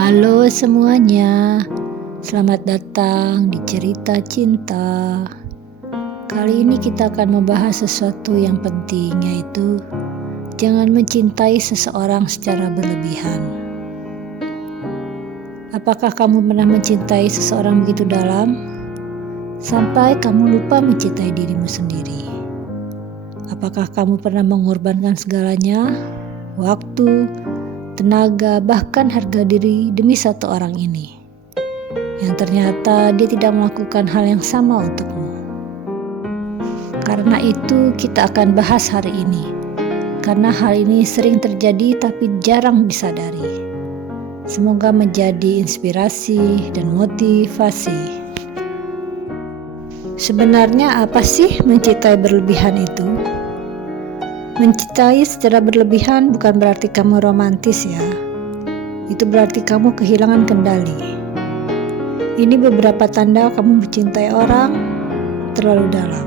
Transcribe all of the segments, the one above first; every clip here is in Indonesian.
Halo semuanya, selamat datang di Cerita Cinta. Kali ini kita akan membahas sesuatu yang penting, yaitu jangan mencintai seseorang secara berlebihan. Apakah kamu pernah mencintai seseorang begitu dalam, sampai kamu lupa mencintai dirimu sendiri? Apakah kamu pernah mengorbankan segalanya, waktu, tenaga, bahkan harga diri demi satu orang ini, yang ternyata dia tidak melakukan hal yang sama untukmu? Karena itu kita akan bahas hari ini, karena hal ini sering terjadi tapi jarang disadari. Semoga menjadi inspirasi dan motivasi. Sebenarnya apa sih mencintai berlebihan itu? Mencintai secara berlebihan bukan berarti kamu romantis ya. Itu berarti kamu kehilangan kendali. Ini beberapa tanda kamu mencintai orang terlalu dalam.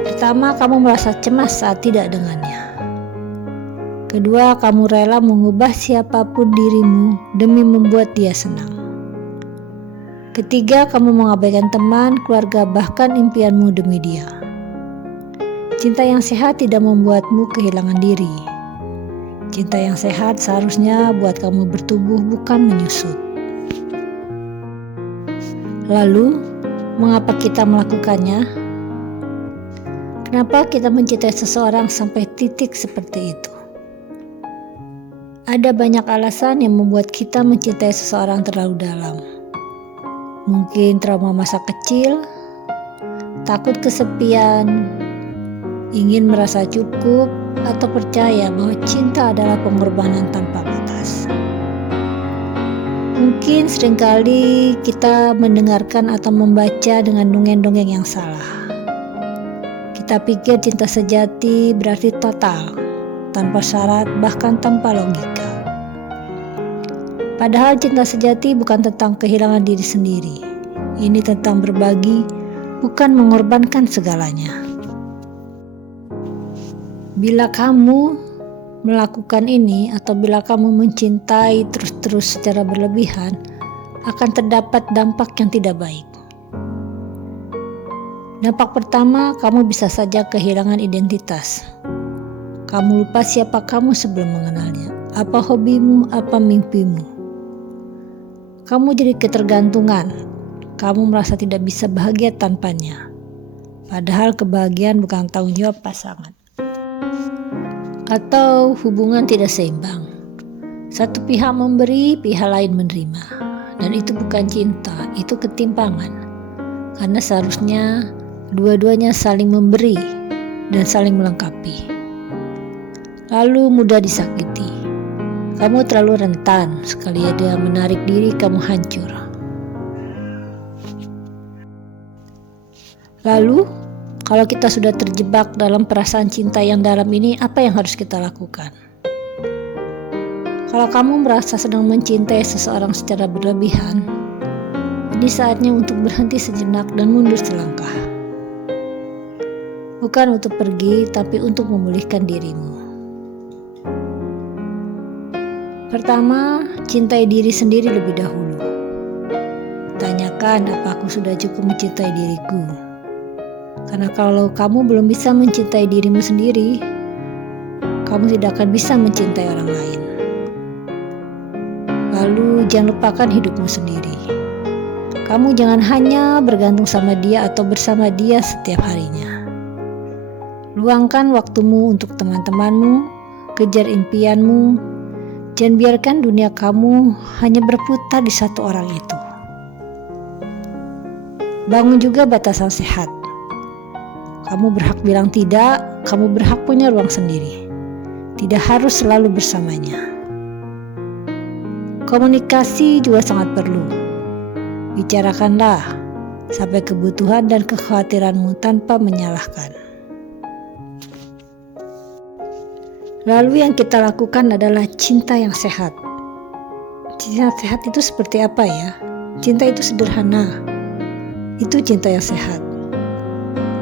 Pertama, kamu merasa cemas saat tidak dengannya. Kedua, kamu rela mengubah siapapun dirimu demi membuat dia senang. Ketiga, kamu mengabaikan teman, keluarga, bahkan impianmu demi dia. Cinta yang sehat tidak membuatmu kehilangan diri. Cinta yang sehat seharusnya buat kamu bertumbuh, bukan menyusut. Lalu, mengapa kita melakukannya? Kenapa kita mencintai seseorang sampai titik seperti itu? Ada banyak alasan yang membuat kita mencintai seseorang terlalu dalam. Mungkin trauma masa kecil, takut kesepian, ingin merasa cukup, atau percaya bahwa cinta adalah pengorbanan tanpa batas. Mungkin seringkali kita mendengarkan atau membaca dengan dongeng-dongeng yang salah. Kita pikir cinta sejati berarti total, tanpa syarat, bahkan tanpa logika. Padahal cinta sejati bukan tentang kehilangan diri sendiri. Ini tentang berbagi, bukan mengorbankan segalanya. Bila kamu melakukan ini atau bila kamu mencintai terus-terus secara berlebihan, akan terdapat dampak yang tidak baik. Dampak pertama, kamu bisa saja kehilangan identitas. Kamu lupa siapa kamu sebelum mengenalnya, apa hobimu, apa mimpimu. Kamu jadi ketergantungan, kamu merasa tidak bisa bahagia tanpanya. Padahal kebahagiaan bukan tanggung jawab pasangan. Atau hubungan tidak seimbang. Satu pihak memberi, pihak lain menerima. Dan itu bukan cinta, itu ketimpangan. Karena seharusnya dua-duanya saling memberi dan saling melengkapi. Lalu mudah disakiti. Kamu terlalu rentan, sekali dia menarik diri kamu hancur. Lalu kalau kita sudah terjebak dalam perasaan cinta yang dalam ini, apa yang harus kita lakukan? Kalau kamu merasa sedang mencintai seseorang secara berlebihan, ini saatnya untuk berhenti sejenak dan mundur selangkah. Bukan untuk pergi, tapi untuk memulihkan dirimu. Pertama, cintai diri sendiri lebih dahulu. Tanyakan, apa aku sudah cukup mencintai diriku? Karena kalau kamu belum bisa mencintai dirimu sendiri, kamu tidak akan bisa mencintai orang lain. Lalu jangan lupakan hidupmu sendiri. Kamu jangan hanya bergantung sama dia atau bersama dia setiap harinya. Luangkan waktumu untuk teman-temanmu, kejar impianmu, jangan biarkan dunia kamu hanya berputar di satu orang itu. Bangun juga batasan sehat. Kamu berhak bilang tidak, kamu berhak punya ruang sendiri. Tidak harus selalu bersamanya. Komunikasi juga sangat perlu. Bicarakanlah sampai kebutuhan dan kekhawatiranmu tanpa menyalahkan. Lalu yang kita lakukan adalah cinta yang sehat. Cinta sehat itu seperti apa ya? Cinta itu sederhana. Itu cinta yang sehat.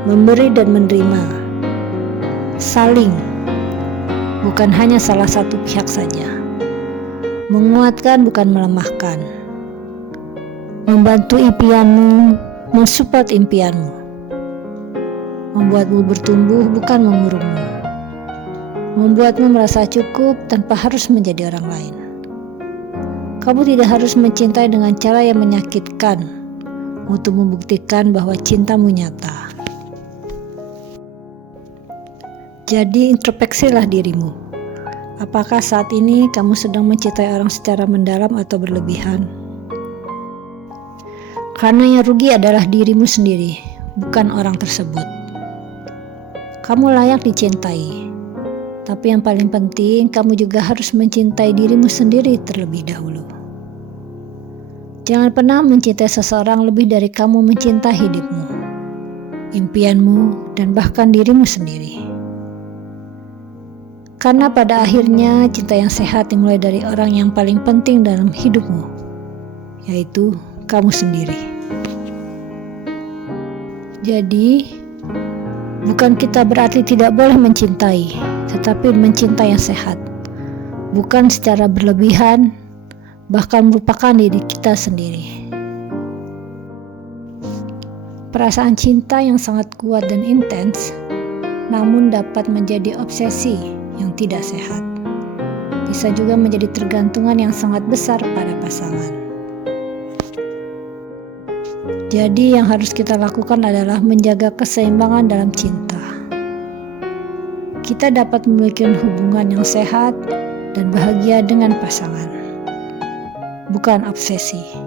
Memberi dan menerima, saling, bukan hanya salah satu pihak saja. menguatkan bukan melemahkan, membantu impianmu, mensupport impianmu, membuatmu bertumbuh bukan mengurungmu, membuatmu merasa cukup tanpa harus menjadi orang lain. Kamu tidak harus mencintai dengan cara yang menyakitkan untuk membuktikan bahwa cintamu nyata. Jadi introspeksilah dirimu. Apakah saat ini kamu sedang mencintai orang secara mendalam atau berlebihan? Karena yang rugi adalah dirimu sendiri, bukan orang tersebut. Kamu layak dicintai, tapi yang paling penting kamu juga harus mencintai dirimu sendiri terlebih dahulu. Jangan pernah mencintai seseorang lebih dari kamu mencintai hidupmu, impianmu, dan bahkan dirimu sendiri. Karena pada akhirnya cinta yang sehat dimulai dari orang yang paling penting dalam hidupmu, yaitu kamu sendiri. Jadi, bukan kita berarti tidak boleh mencintai, tetapi mencintai yang sehat, bukan secara berlebihan, bahkan merupakan diri kita sendiri. Perasaan cinta yang sangat kuat dan intens, namun dapat menjadi obsesi yang tidak sehat. Bisa juga menjadi tergantungan yang sangat besar pada pasangan. Jadi yang harus kita lakukan adalah menjaga keseimbangan dalam cinta. Kita dapat memiliki hubungan yang sehat dan bahagia dengan pasangan, bukan obsesi.